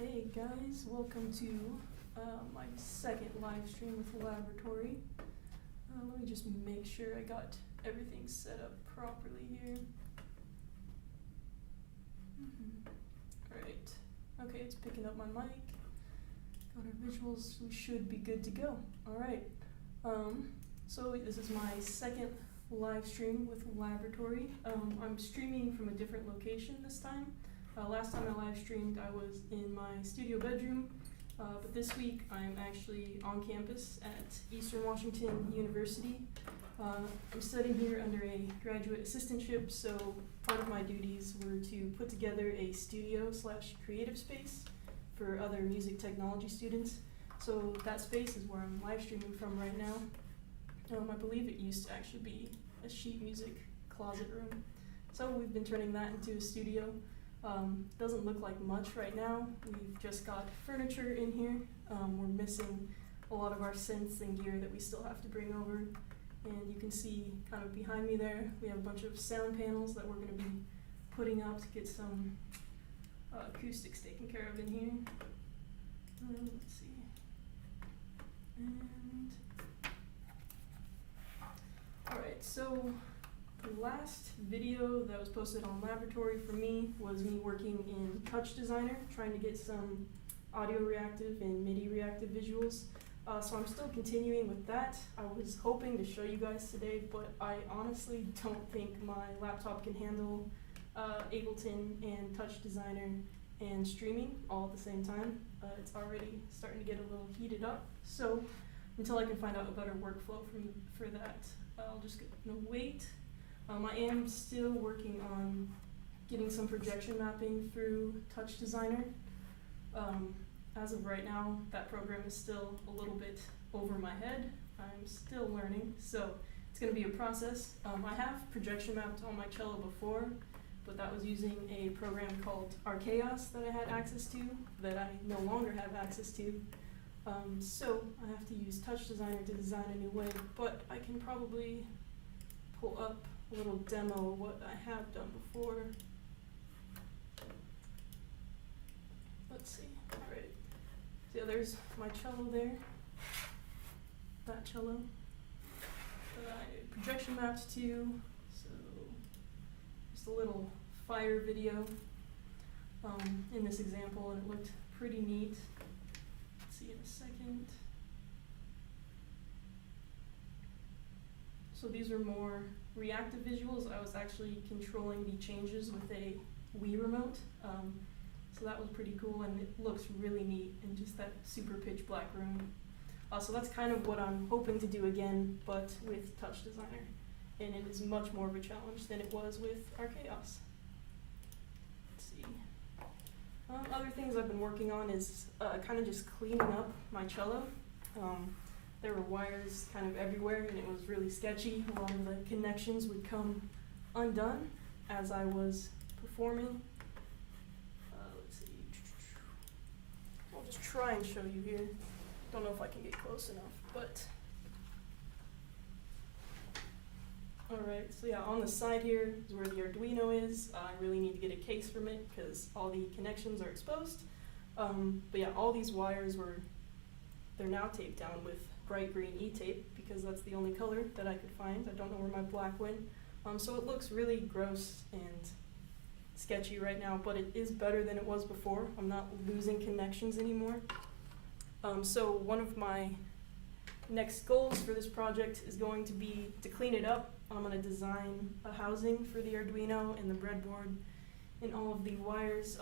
Hey guys, welcome to my second live stream with Laboratory. Let me just make sure I got everything set up properly here. Alright, okay, it's picking up my mic. Got our visuals, we should be good to go. Alright, so this is my second live stream with Laboratory. I'm streaming from a different location this time. Last time I live streamed, I was in my studio bedroom, but this week I'm actually on campus at Eastern Washington University. I'm studying here under a graduate assistantship, so part of my duties were to put together a studio/creative space for other music technology students. So that space is where I'm live streaming from right now. I believe it used to actually be a sheet music closet room. So we've been turning that into a studio. Doesn't look like much right now. We've just got furniture in here. We're missing a lot of our synths and gear that we still have to bring over. And you can see kind of behind me there, we have a bunch of sound panels that we're going to be putting up to get some acoustics taken care of in here. Let's see. And alright, so the last video that was posted on Laboratory for me was me working in Touch Designer, trying to get some audio reactive and MIDI reactive visuals. So I'm still continuing with that. I was hoping to show you guys today, but I honestly don't think my laptop can handle Ableton and Touch Designer and streaming all at the same time. It's already starting to get a little heated up. So until I can find out a better workflow for that, I'll just gonna wait. I am still working on getting some projection mapping through Touch Designer. As of right now, that program is still a little bit over my head. I'm still learning, so it's going to be a process. I have projection mapped on my cello before, but that was using a program called Alexys that I had access to, that I no longer have access to. So I have to use Touch Designer to design a new way, but I can probably pull up a little demo of what I have done before. Let's see. Alright. So yeah, there's my cello there. That cello that I projection mapped to. So just a little fire video in this example, and it looked pretty neat. Let's see in a second. So these are more reactive visuals. I was actually controlling the changes with a Wii remote. So that was pretty cool, and it looks really neat in just that super pitch black room. So that's kind of what I'm hoping to do again, but with Touch Designer. And it is much more of a challenge than it was with Alexys. Let's see. Other things I've been working on is kind of just cleaning up my cello. There were wires kind of everywhere, and it was really sketchy. A lot of the connections would come undone as I was performing. Let's see. I'll just try and show you here. Don't know if I can get close enough, but. Alright, so yeah, on the side here is where the Arduino is. I really need to get a case from it because all the connections are exposed. But yeah, all these wires they're now taped down with bright green E-tape because that's the only color that I could find. I don't know where my black went. So it looks really gross and sketchy right now, but it is better than it was before. I'm not losing connections anymore. So one of my next goals for this project is going to be to clean it up. I'm going to design a housing for the Arduino and the breadboard and all of the wires,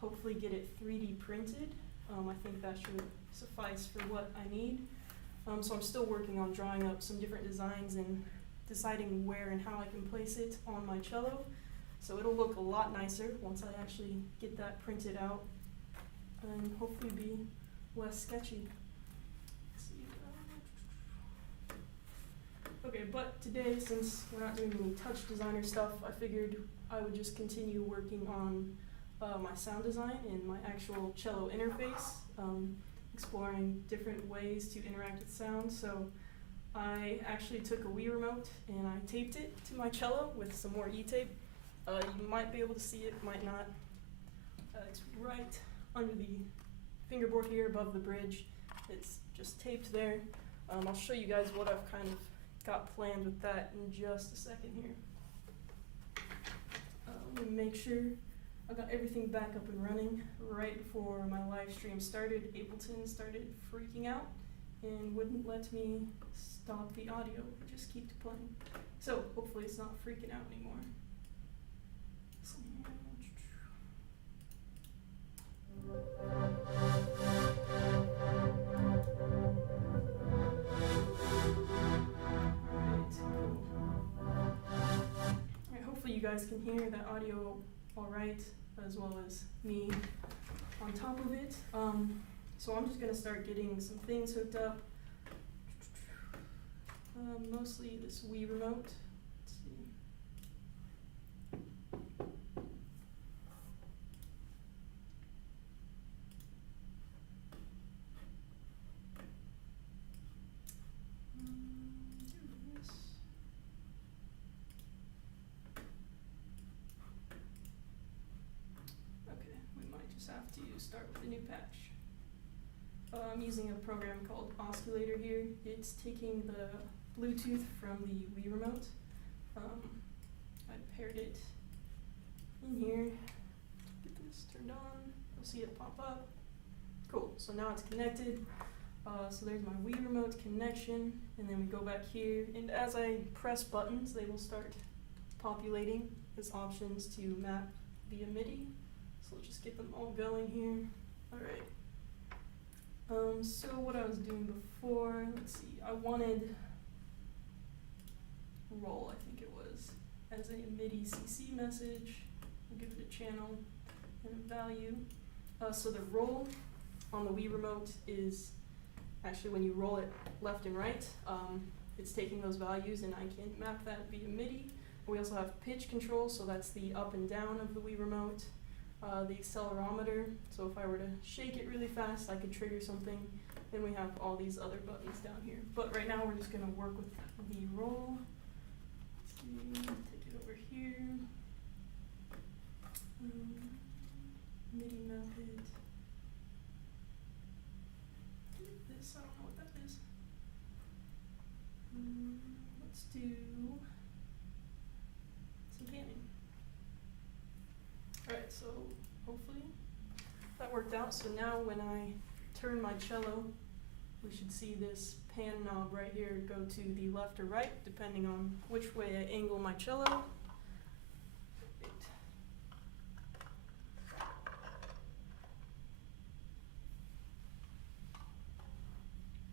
hopefully get it 3D printed. I think that should suffice for what I need. So I'm still working on drawing up some different designs and deciding where and how I can place it on my cello. So it'll look a lot nicer once I actually get that printed out and hopefully be less sketchy. Let's see. Okay, but today, since we're not doing any Touch Designer stuff, I figured I would just continue working on my sound design and my actual cello interface. Exploring different ways to interact with sound. So I actually took a Wii remote and I taped it to my cello with some more E-tape. You might be able to see it, might not. It's right under the fingerboard here above the bridge. It's just taped there. I'll show you guys what I've kind of got planned with that in just a second here. Let me make sure I got everything back up and running. Right before my live stream started, Ableton started freaking out and wouldn't let me stop the audio. It just keeps playing. So hopefully it's not freaking out anymore. Hopefully you guys can hear that audio alright, as well as me on top of it. So I'm just gonna start getting some things hooked up. Mostly this Wii remote. Let's see. Okay, we might just have to start with a new patch. I'm using a program called Osculator here. It's taking the Bluetooth from the Wii remote. I paired it in here. Get this turned on. You'll see it pop up. Cool, so now it's connected. So there's my Wii remote connection, and then we go back here, and as I press buttons, they will start populating as options to map via MIDI. So let's just get them all going here. Alright. So what I was doing before, let's see, I wanted roll, I think it was, as a MIDI CC message. I'll give it a channel and a value. So the roll on the Wii remote is actually when you roll it left and right, it's taking those values and I can map that via MIDI. We also have pitch control, so that's the up and down of the Wii remote. The accelerometer, so if I were to shake it really fast, I could trigger something. Then we have all these other buttons down here. But right now we're just gonna work with the roll. Let's see, take it over here. MIDI map it. This, I don't know what that is. Let's do some panning. Alright, so hopefully that worked out. So now when I turn my cello, we should see this pan knob right here go to the left or right, depending on which way I angle my cello.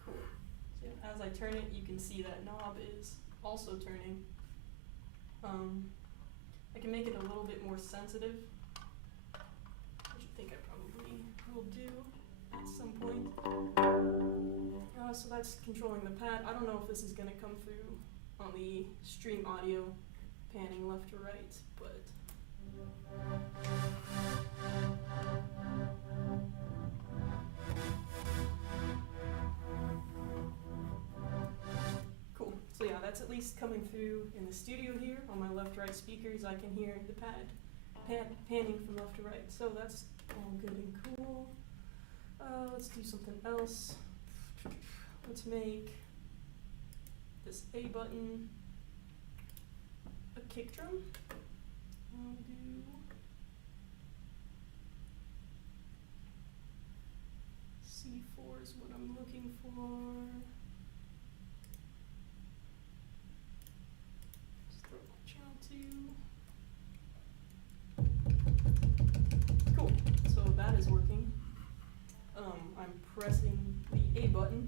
Cool. So as I turn it, you can see that knob is also turning. I can make it a little bit more sensitive, which I think I probably will do at some point. So that's controlling the pad. I don't know if this is going to come through on the stream audio, panning left to right, but cool. So yeah, that's at least coming through in the studio here on my left-right speakers. I can hear the panning from left to right. So that's all good and cool. Let's do something else. Let's make this A button a kick drum. I'll do C4 is what I'm looking for. Just throw my channel 2. Cool. So that is working. I'm pressing the A button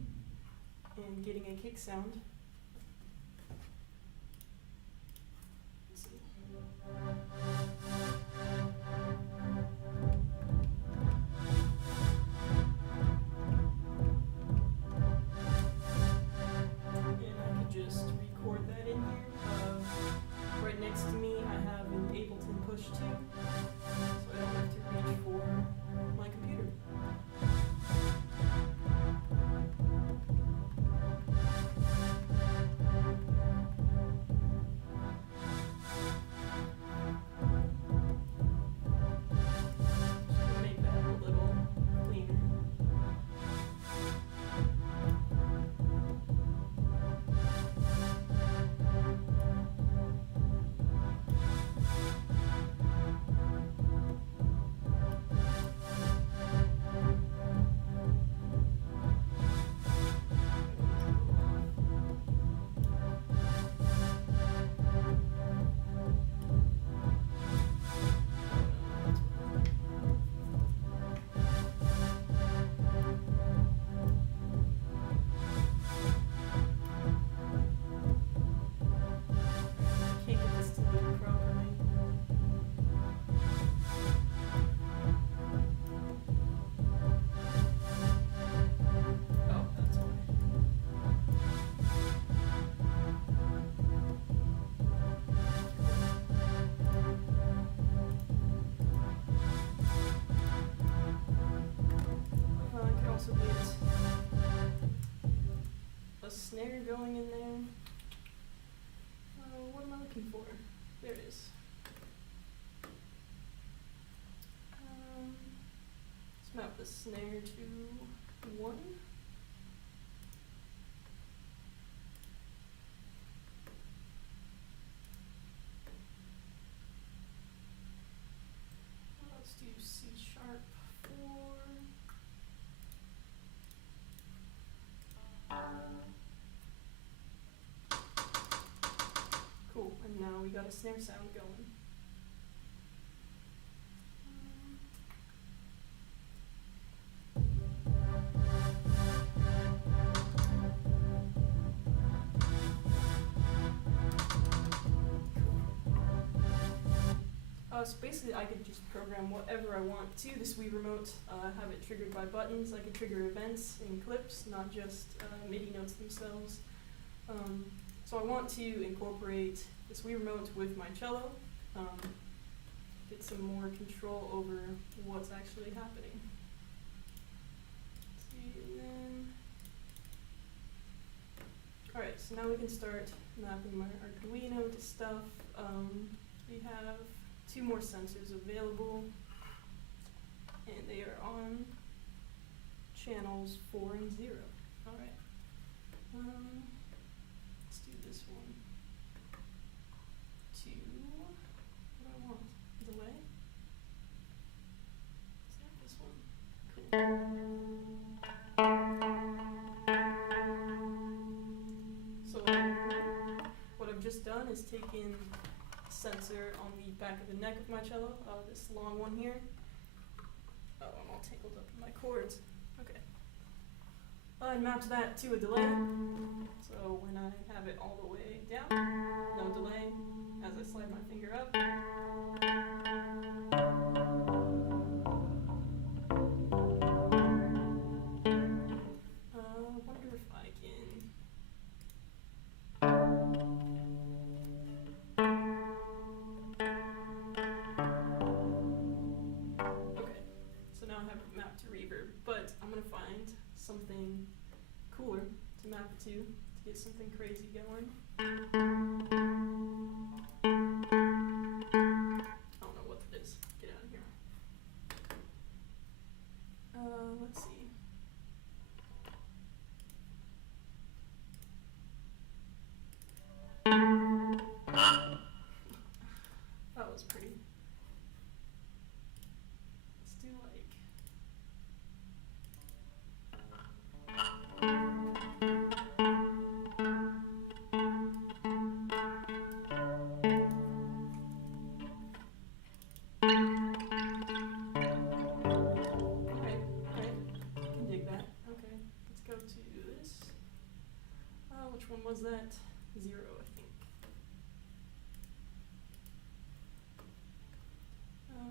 and getting a kick sound. Let's see. And I could just record that in here. Right next to me I have an Ableton Push 2, so I don't have to reach for my computer. snare going in there. What am I looking for? There it is. Let's map the snare to 1. Let's do C#4. Cool, and now we got a snare sound going. So basically I could just program whatever I want to this Wii Remote, have it triggered by buttons. I could trigger events and clips, not just MIDI notes themselves. So I want to incorporate this Wii Remote with my cello, get some more control over what's actually happening. Let's see, and then, alright, so now we can start mapping my Arduino to stuff. We have 2 more sensors available, and they are on channels 4 and 0. Alright. Let's do this one. 2. What do I want? Delay? Is that this one? Cool. So what I've just done is taken sensor on the back of the neck of my cello, this long one here. Oh, I'm all tangled up in my cords. Okay. And mapped that to a delay. So when I have it all the way down, no delay. As I slide my finger up. Wonder if I can. But I'm going to find something cooler to map it to get something crazy going. I don't know what that is. Get out of here. Let's see. That was pretty. Let's do like. Which one was that? 0, I think.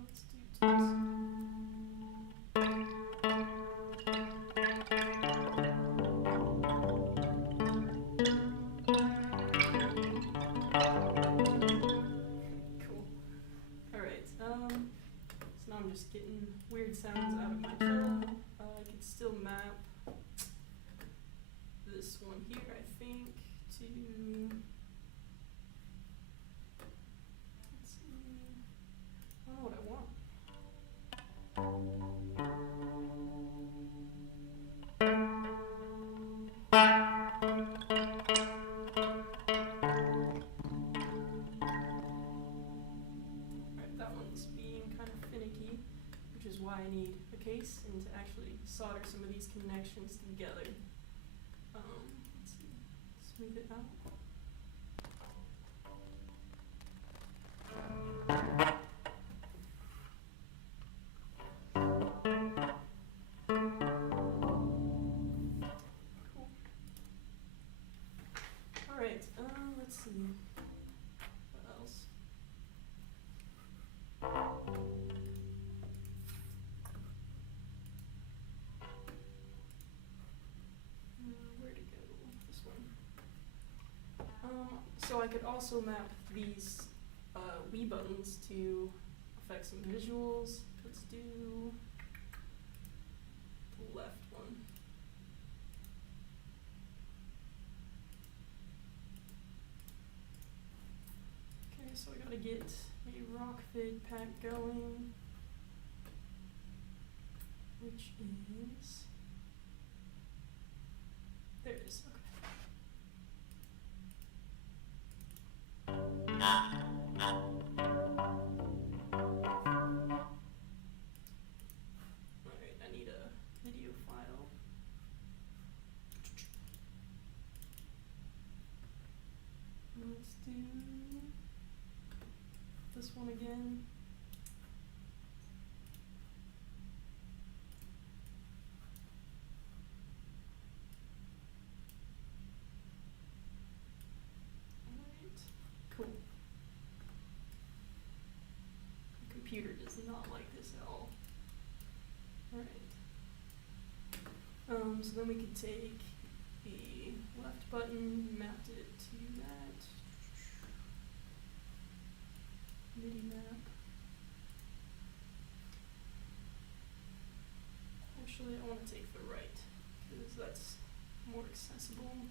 Let's do 2s. Cool. Alright, so now I'm just getting weird sounds out of my cello. I can still map this one here, I think, to, let's see, I don't know what I want. Alright, that one's being kind of finicky, which is why I need a case and to actually solder some of these connections together. Let's see, smooth it out. Cool. Alright, let's see. What else? Where to go? This one. So I could also map these Wii buttons to affect some visuals. Let's do the left one. get a rock fade pack going, which is, there it is, okay. Alright, I need a video file. Let's do this one again. Alright, cool. The computer does not like this at all. Alright. So then we could take the left button, mapped it to that. MIDI map. Actually, I want to take the right, because that's more accessible.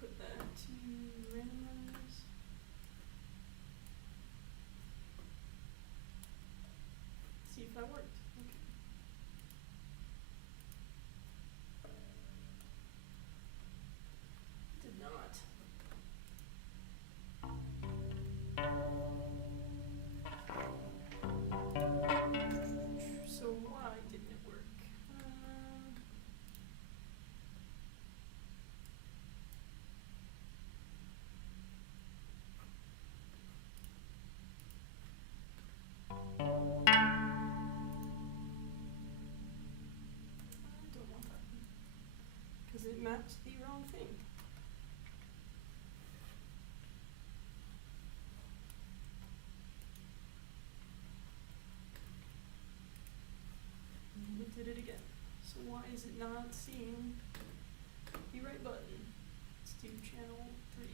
Put that to randomize. See if that worked. Okay. Did not. So why didn't it work? I don't want that, because it maps the wrong thing. And it did it again. So why is it not seeing the right button? Let's do channel 3.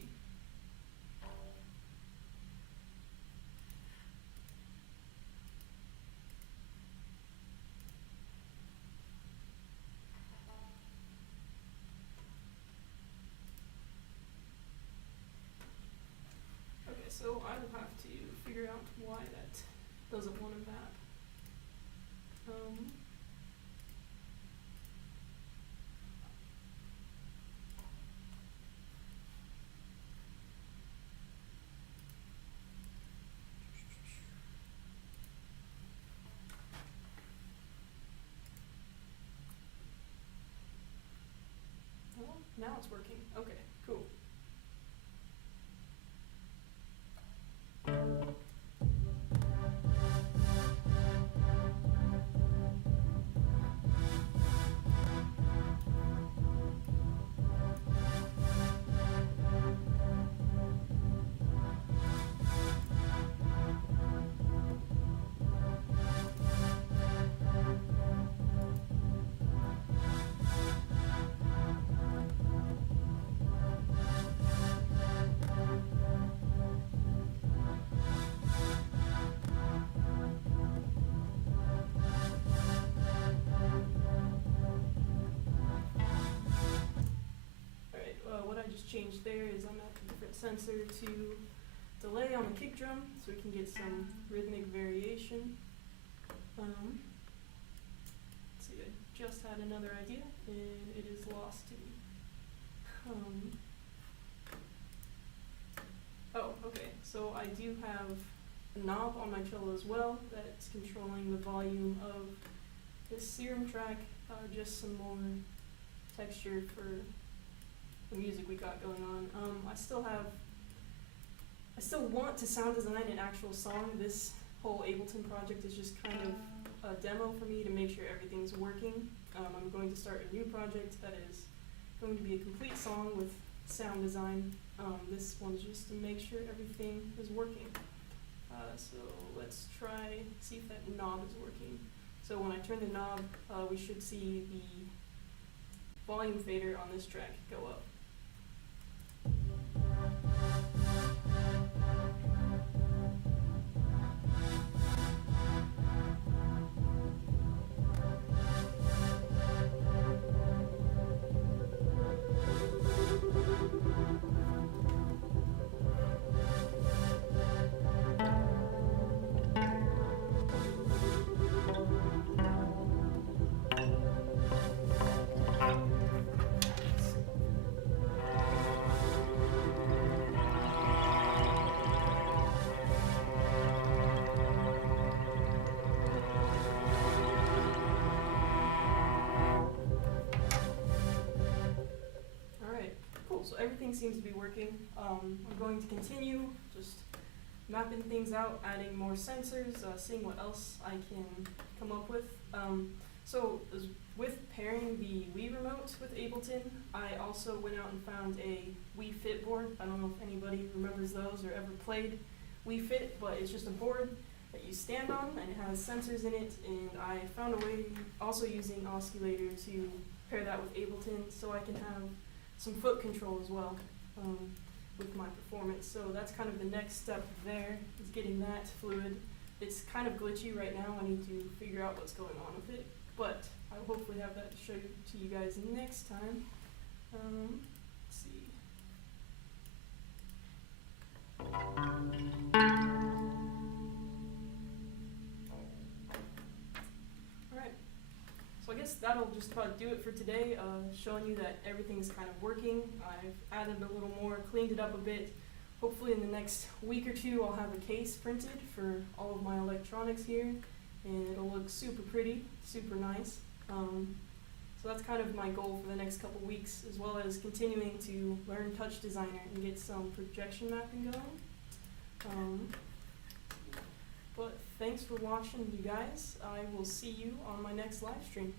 Okay, so I will have to figure out why that doesn't want to map. Well, now it's working. Okay, cool. What I just changed there is I'm at a different sensor to delay on the kick drum, so we can get some rhythmic variation. Let's see, I just had another idea, and it is lost to me. Oh, okay, so I do have a knob on my cello as well that's controlling the volume of this serum track, just some more texture for the music we got going on. I still want to sound design an actual song. This whole Ableton project is just kind of a demo for me to make sure everything's working. I'm going to start a new project that is going to be a complete song with sound design. This one's just to make sure everything is working. So let's see if that knob is working. So when I turn the knob, we should see the volume fader on this track go up. so everything seems to be working. I'm going to continue just mapping things out, adding more sensors, seeing what else I can come up with. With pairing the Wii remote with Ableton, I also went out and found a Wii Fit board. I don't know if anybody remembers those or ever played Wii Fit, but it's just a board that you stand on and it has sensors in it, and I found a way also using Osculator to pair that with Ableton so I can have some foot control as well with my performance. So that's kind of the next step there, is getting that fluid. It's kind of glitchy right now. I need to figure out what's going on with it, but I will hopefully have that to show to you guys next time. Let's see. Alright, so I guess that'll just about do it for today, showing you that everything's kind of working. I've added a little more, cleaned it up a bit. Hopefully in the next week or two I'll have a case printed for all of my electronics here, and it'll look super pretty, super nice. So that's kind of my goal for the next couple weeks, as well as continuing to learn Touch Designer and get some projection mapping going. But thanks for watching, you guys. I will see you on my next live stream.